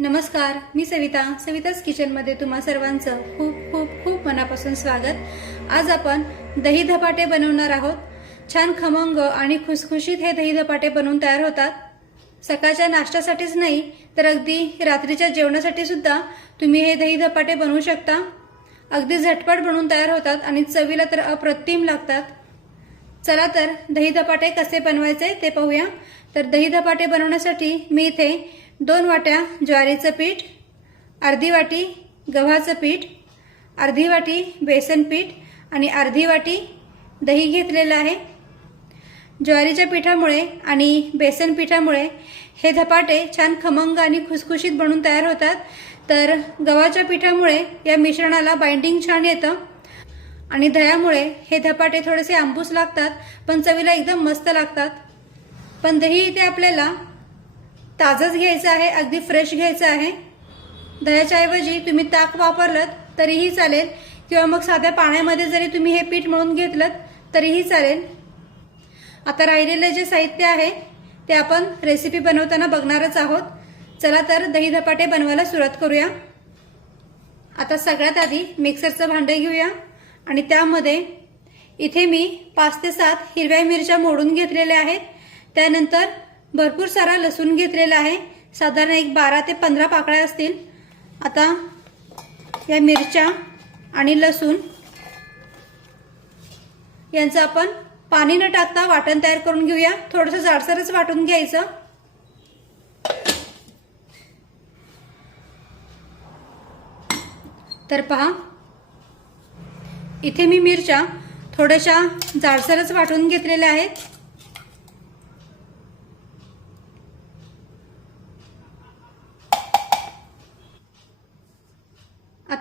नमस्कार मी सविता सविताच किचनमध्ये तुम्हा सर्वांचं खूप खूप खूप मनापासून स्वागत. आज आपण दही धपाटे बनवणार आहोत. छान खमंग आणि खुसखुशीत हे दही धपाटे बनवून तयार होतात. सकाळच्या नाश्त्यासाठीच नाही तर अगदी रात्रीच्या जेवणासाठी सुद्धा तुम्ही हे दही धपाटे बनवू शकता. अगदी झटपट बनवून तयार होतात आणि चवीला तर अप्रतिम लागतात. चला तर दही धपाटे कसे बनवायचे ते पाहूया. तर दही धपाटे बनवण्यासाठी मी इथे दोन वाट्या ज्वारीचं पीठ अर्धी वाटी गव्हाचं पीठ अर्धी वाटी बेसन पीठ आणि अर्धी वाटी दही घेतलेलं आहे. ज्वारीच्या पिठामुळे आणि बेसन पिठामुळे हे धपाटे छान खमंग आणि खुसखुशीत बनून तयार होतात. तर गव्हाच्या पिठामुळे या मिश्रणाला बाइंडिंग छान येतं आणि दह्यामुळे हे धपाटे थोडेसे आंबूस लागतात पण चवीला एकदम मस्त लागतात. पण दही इथे आपल्याला ताजंच घ्यायचं आहे अगदी फ्रेश घ्यायचं आहे. दह्याच्या ऐवजी तुम्ही ताक वापरलं तरीही चालेल. किंवा मग साध्या पाण्यामध्ये जरी तुम्ही हे पीठ मळून घेतलं तरीही चालेल. आता राहिलेलं जे साहित्य आहे ते आपण रेसिपी बनवताना बघणारच आहोत. चला तर दही धपाटे बनवायला सुरुवात करूया. आता सगळ्यात आधी मिक्सरचं भांडं घेऊया. आणि त्यामध्ये इथे मी पाच ते सात हिरव्या मिरच्या मोडून घेतलेल्या आहेत. त्यानंतर भरपूर सारा लसूण घेतलेला आहे. साधारण एक बारा ते पंधरा पाकळ्या असतील. आता या मिरच्या आणि लसूण यांचं आपण पाणी न टाकता वाटण तयार करून घेऊया. थोडंसं जाडसरच वाटून घ्यायचं. तर पहा इथे मी मिरच्या थोड्याशा जाडसरच वाटून घेतलेल्या आहेत.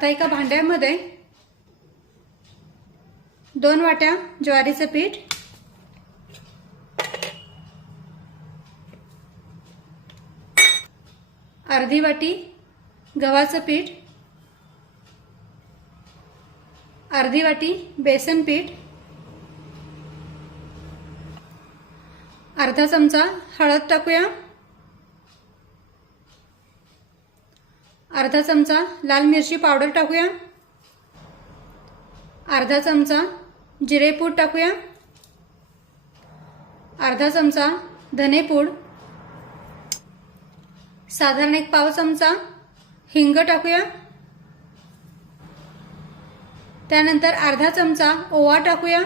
आता एका भांड्यामध्ये दोन वाट्या ज्वारीचं पीठ अर्धी वाटी गव्हाचं पीठ अर्धी वाटी बेसन पीठ अर्धा चमचा हळद टाकूया. अर्धा चमचा लाल मिरची पावडर टाकूया. अर्धा चमचा जिरेपूड टाकूया. अर्धा चमचा धनेपूड साधारण एक पाव चमचा हिंग टाकूया. त्यानंतर अर्धा चमचा ओवा टाकूया.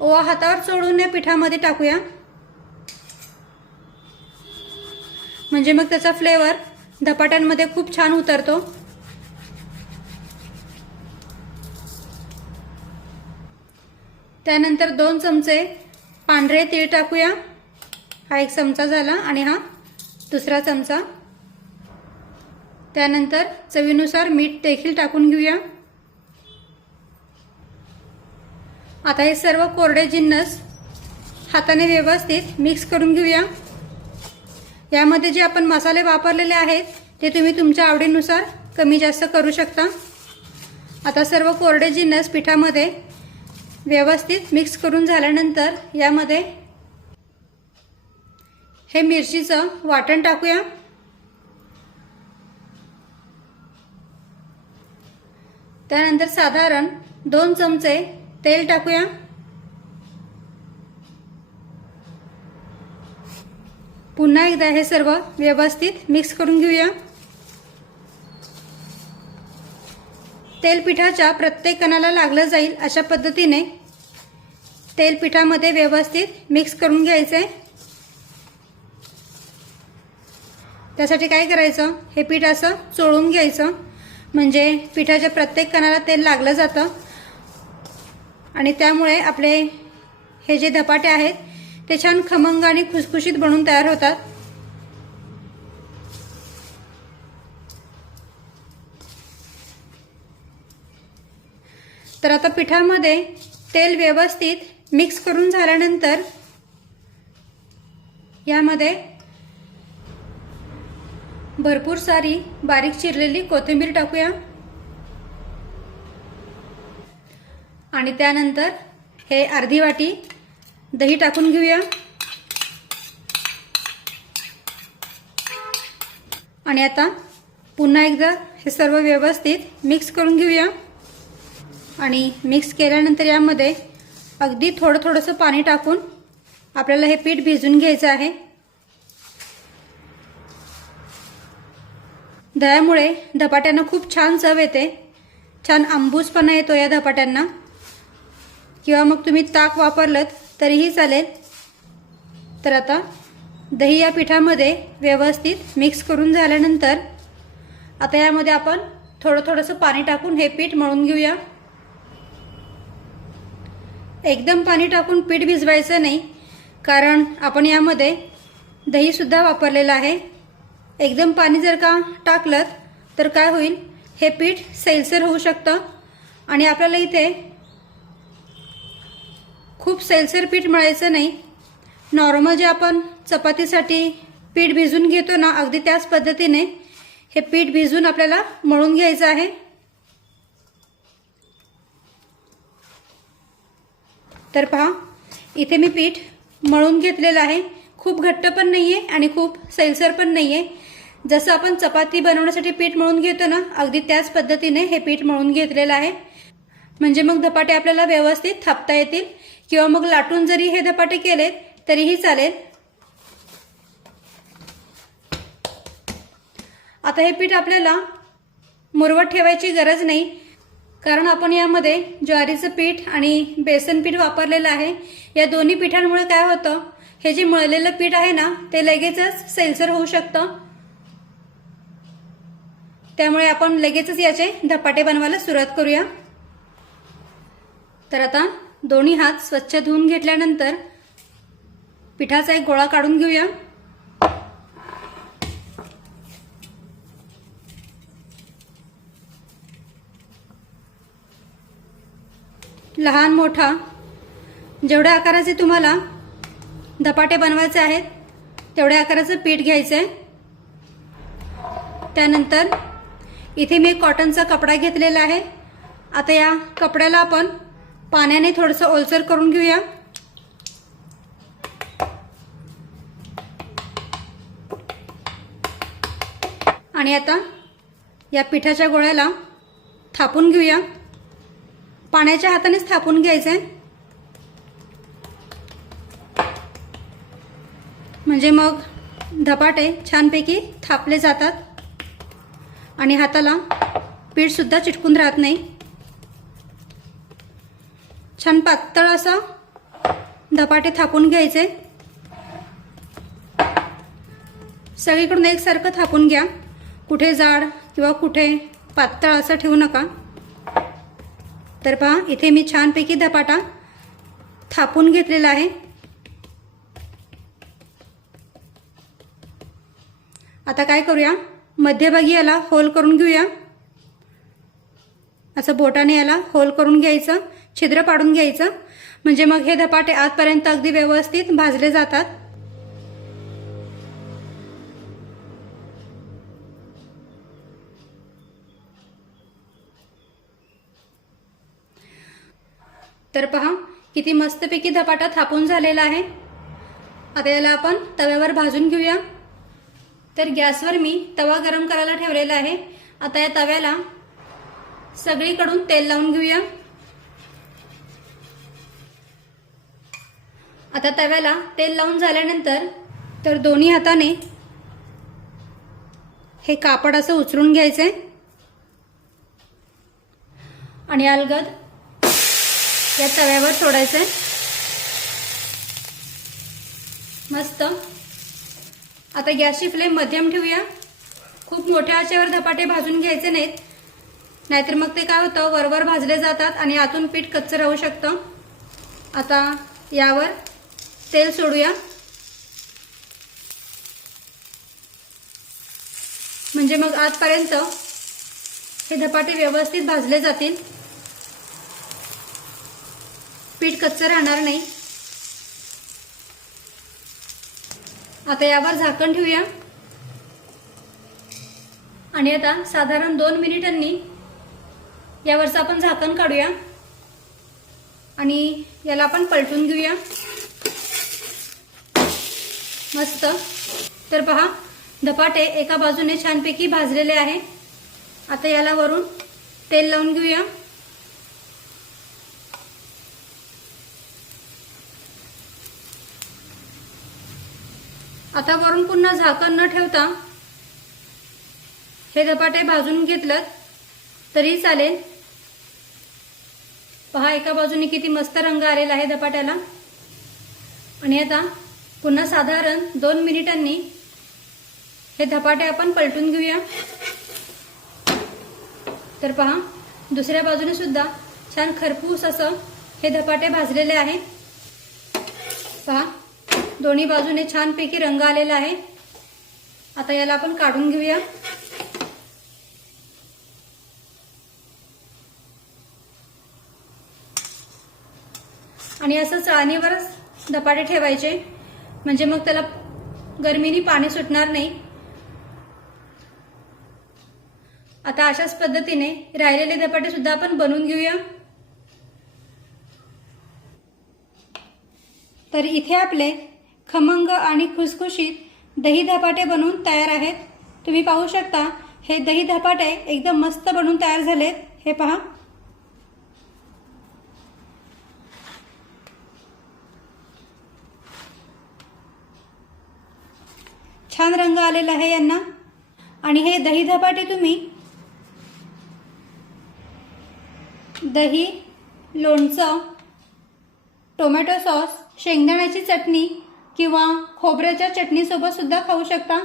ओवा हातावर चोळून या पिठामध्ये टाकूया. म्हणजे मग त्याचा फ्लेवर धपाट्यांमध्ये खूप छान उतरतो. त्यानंतर दोन चमचे पांढरे तीळ टाकूया. हा एक चमचा झाला आणि हा दुसरा चमचा. त्यानंतर चवीनुसार मीठ देखील टाकून घेऊया. आता हे सर्व कोरडे जिन्नस हाताने व्यवस्थित मिक्स करून घेऊया. यामध्ये जे आपण मसाले वापरलेले आहेत ते तुम्ही तुमच्या आवडीनुसार कमी जास्त करू शकता. आता सर्व कोरडे जिन्नस पिठामध्ये व्यवस्थित मिक्स करून झाल्यानंतर यामध्ये हे मिरचीचं वाटण टाकूया. त्यानंतर साधारण दोन चमचे तेल टाकूया. पुन्हा एकदा हे सर्व व्यवस्थित मिक्स करून घेऊया. तेल पिठाच्या प्रत्येक कणाला लागलं जाईल अशा पद्धतीने तेलपिठामध्ये व्यवस्थित मिक्स करून घ्यायचंय त्यासाठी काय करायचं? हे पीठ असं चोळून घ्यायचं. म्हणजे पिठाच्या प्रत्येक कणाला तेल लागलं जातं. आणि त्यामुळे आपले हे जे धपाटे आहेत ते छान खमंग आणि खुसखुशीत बनून तयार होतात. तर आता पिठामध्ये तेल व्यवस्थित मिक्स करून झाल्यानंतर यामध्ये भरपूर सारी बारीक चिरलेली कोथिंबीर टाकूया. आणि त्यानंतर हे अर्धी वाटी दही टाकून घेऊया. आणि आता पुन्हा एकदा हे सर्व व्यवस्थित मिक्स करून घेऊया. आणि मिक्स केल्यानंतर यामध्ये अगदी थोडं थोडंसं पाणी टाकून आपल्याला हे पीठ भिजून घ्यायचं आहे. दह्यामुळे धपाट्यांना खूप छान चव येते. छान आंबूसपणा येतो या धपाट्यांना. किंवा मग तुम्ही ताक वापरलं तरीही चालेल. तर आता दही या पिठामध्ये व्यवस्थित मिक्स करून झाल्यानंतर आता यामध्ये आपण थोडं थोडंसं पाणी टाकून हे पीठ मळून घेऊया. एकदम पाणी टाकून पीठ भिजवायचं नाही कारण आपण यामध्ये दहीसुद्धा वापरलेलं आहे. एकदम पाणी जर का टाकलं तर काय होईल? हे पीठ सैलसर होऊ शकतं आणि आपल्याला इथे खूप सैलसर पीठ मळायचं नाही. नॉर्मल जे आपण चपातीसाठी पीठ भिजून घेतो ना अगदी त्याच पद्धतीने हे पीठ भिजून आपल्याला मळून घ्यायचं आहे. तर पहा इथे मी पीठ मळून घेतलेलं आहे. खूप घट्ट पण नाही आहे आणि खूप सैलसर पण नाही आहे जसं आपण चपाती बनवण्यासाठी पीठ मळून घेतो ना अगदी त्याच पद्धतीने हे पीठ मळून घेतलेलं आहे. म्हणजे मग धपाटे आपल्याला व्यवस्थित थापता येतील. किंवा मग लाटून जरी हे धपाटे केलेत तरीही चालेल. आता हे पीठ आपल्याला मुरवत ठेवायची गरज नाही कारण आपण यामध्ये ज्वारीचं पीठ आणि बेसन पीठ वापरलेलं आहे. या दोन्ही पिठांमुळे काय होतं हे जे मळलेलं पीठ आहे ना ते लगेचच सैलसर होऊ शकतं. त्यामुळे आपण लगेचच याचे धपाटे बनवायला सुरुवात करूया. तर आता दोन्ही हात स्वच्छ धुवून घेतल्यानंतर पिठाचा एक गोळा काढून घेऊया. लहान मोठा जेवढ्या आकाराचे तुम्हाला धपाटे बनवायचे आहेत तेवढ्या आकाराचं पीठ घ्यायचं आहे त्यानंतर इथे मी कॉटनचा कपडा घेतलेला आहे. आता या कपड्याला आपण पाण्याने थोडंसं ओलसर करून घेऊया. आणि आता या पिठाच्या गोळ्याला थापून घेऊया. पाण्याच्या हातानेच थापून घ्यायचं आहे म्हणजे मग धपाटे छानपैकी थापले जातात. आणि हाताला पीठसुद्धा चिटकून राहत नाही. छान पातळ असं धपाटे थापून घ्यायचे. सगळीकडून एकसारखं थापून घ्या. कुठे जाड किंवा कुठे पातळ असं ठेवू नका. तर पहा इथे मी छानपैकी धपाटा थापून घेतलेला आहे. आता काय करूया? मध्यभागी याला होल करून घेऊया. असं बोटाने याला होल करून घ्यायचं. छिद्र पाडून घ्यायचं. म्हणजे मग हे धपाटे आजपर्यंत अगदी व्यवस्थित भाजले जातात. तर पहा किती मस्तपैकी धपाटा थापून झालेला आहे. आता याला आपण तव्यावर भाजून घेऊया. तर गॅसवर मी तवा गरम करायला ठेवलेला आहे. आता या तव्याला सगळीकडून तेल लावून घेऊया. आता तव्याला तेल लावून झाल्यानंतर तर दोन्ही हाताने हे कापड असं उचलून घ्यायचंय. आणि अलगद या तव्यावर सोडायचंय. मस्त. आता गॅसची फ्लेम मध्यम ठेवूया. खूप मोठ्या आचेवर धपाटे भाजून घ्यायचे नाहीत. नाहीतर मग ते काय होतं? वरवर भाजले जातात आणि आतून पीठ कच्चं राहू शकतं. आता यावर तेल सोडूया. म्हणजे मग आजपर्यंत हे धपाटे व्यवस्थित भाजले जातील. पीठ कच्चं राहणार नाही. आता यावर झाकण ठेवूया. आणि आता साधारण दोन मिनिटांनी यावरचं आपण झाकण काढूया. आणि याला आपण पलटून घेऊया. मस्त. तर पहा धपाटे एका बाजूने छानपैकी भाजलेले आहे. आता याला वरून तेल लावून घेऊया. आता वरून पुन्हा झाकण न ठेवता हे धपाटे भाजून घेतलं तरी चालेल. पहा एका बाजूने किती मस्त रंग आलेला आहे धपाट्याला. आणि आता पुन्हा साधारण दोन मिनिटांनी हे धपाटे आपण पलटून घेऊया. तर पहा दुसऱ्या बाजूने सुद्धा छान खरपूस असं हे धपाटे भाजलेले आहे पहा दोन्ही बाजूने छानपैकी रंग आलेला आहे. आता याला आपण काढून घेऊया. आणि असं चाळणीवरच धपाटे ठेवायचे. म्हणजे मग त्याला गरमीनी पाणी सुटणार नाही. आता अशाच पद्धतीने राहिलेले धपाटे सुद्धा आपण बनवून घेऊया. तर इथे आपले खमंग आणि खुसखुशीत दही धपाटे बनवून तयार आहेत. तुम्ही पाहू शकता हे दही धपाटे एकदम मस्त बनवून तयार झालेत. हे पहा. छान रंग आलेला आहे यांना. आणि हे दही धपाटे तुम्ही. दही लोणचं टोमॅटो सॉस शेंगदाण्याची चटणी किंवा खोबऱ्याच्या चटणीसोबत सुद्धा खाऊ शकता.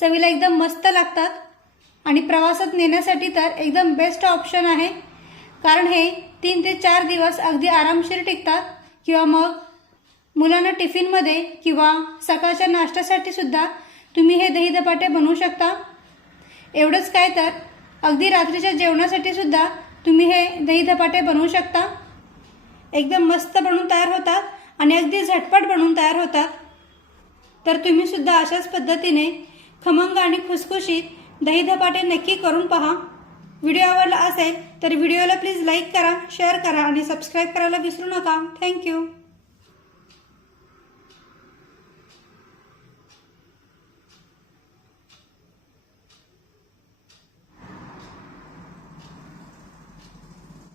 चवीला एकदम मस्त लागतात. आणि प्रवासात नेण्यासाठी तर एकदम बेस्ट ऑप्शन आहे. कारण हे तीन ते चार दिवस अगदी आरामशीर टिकतात. किंवा मग मुलांना टिफिनमध्ये किंवा सकाळच्या नाश्त्यासाठी सुद्धा तुम्ही हे दही धपाटे बनवू शकता. एवढंच काय तर अगदी रात्रीच्या जेवणासाठी सुद्धा तुम्ही हे दही धपाटे बनवू शकता. एकदम मस्त बनवून तयार होतात आणि अगदी झटपट बनवून तयार होतात. तर तुम्ही सुद्धा अशाच पद्धतीने खमंग आणि खुसखुशीत दही धपाटे नक्की करून पहा. व्हिडिओ आवडला असेल तर व्हिडिओला प्लीज लाईक करा शेअर करा आणि सबस्क्राईब करायला विसरू नका. थँक्यू